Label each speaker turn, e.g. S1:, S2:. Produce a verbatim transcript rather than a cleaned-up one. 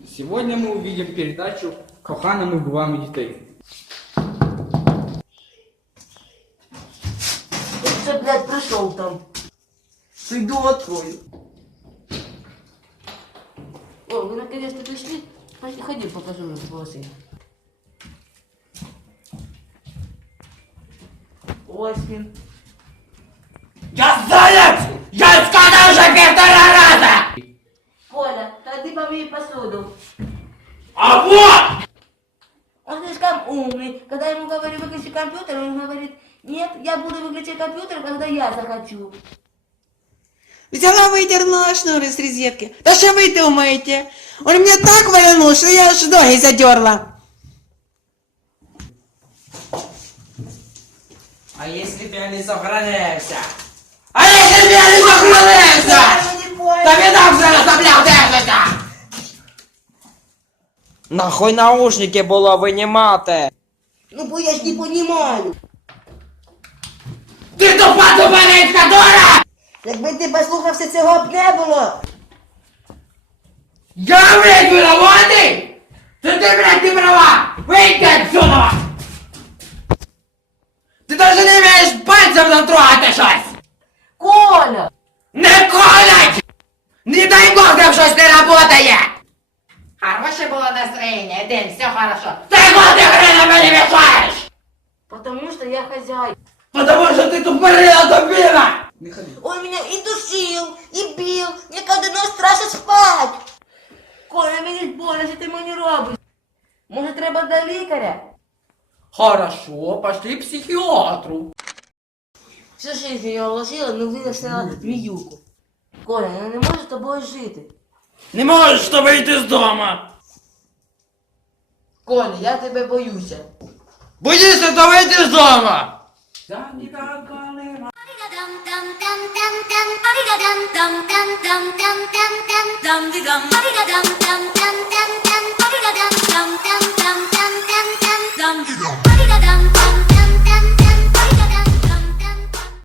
S1: Сегодня мы увидим передачу «Коханими губами дітей».
S2: Ты, блядь, пришел там. Иду открою. О, вы наконец-то пришли? Ходи, ходи, покажу мне волосы. Оськин.
S3: Я занят! Я сказал уже полтора раза!
S2: Коля, ходи помой посуду.
S3: А вот!
S2: Он слишком умный. Когда ему говорю, выключи компьютер, он говорит, нет, я буду выключать компьютер, когда я захочу.
S4: Взяла, выдернула шнур из розетки. Да что вы думаете? Он меня так валянуло, что я аж ноги задерла.
S3: А если бы я не сохранился? А если бы я не сохранился? Да мне так же разоблял держится! Нахуй наушники було винімати?
S2: Ну, бо я ж не понимаю.
S3: Ти тупа тупанецька дура!
S2: Якби ти послухався, цього б не було.
S3: Я, блядь, виноватый? Ты, ты, блядь, не права! Выйди отсюда! Ты даже не имеешь пальцем затрогати щось!
S2: Коля!
S3: Не колять! Не дай Бог, там щось не работає! Хороше було настроєння, День, все хорошо. Ты вот ты хрена мені мешаешь!
S2: Потому что я хозяин.
S3: Потому что ты тупорила дубина!
S1: Не ходи.
S2: Он меня и душил, и бил. Мне каждый ночь страшно спать. Коля, мені ж больно, що ти мені робиш. Може, треба до лікаря?
S3: Хорошо, пошли к психиатру.
S2: Всю жизнь я вложила, но виростила зміюку. Коля, я не можу з тобою жити.
S3: Не можешь, чтобы выйти из дома!
S2: Коля, я тебе боюся.
S3: Боишься, то выйти из дома!
S5: Dum dum dum dum dum dum dum dum dum dum dum dum dum dum dum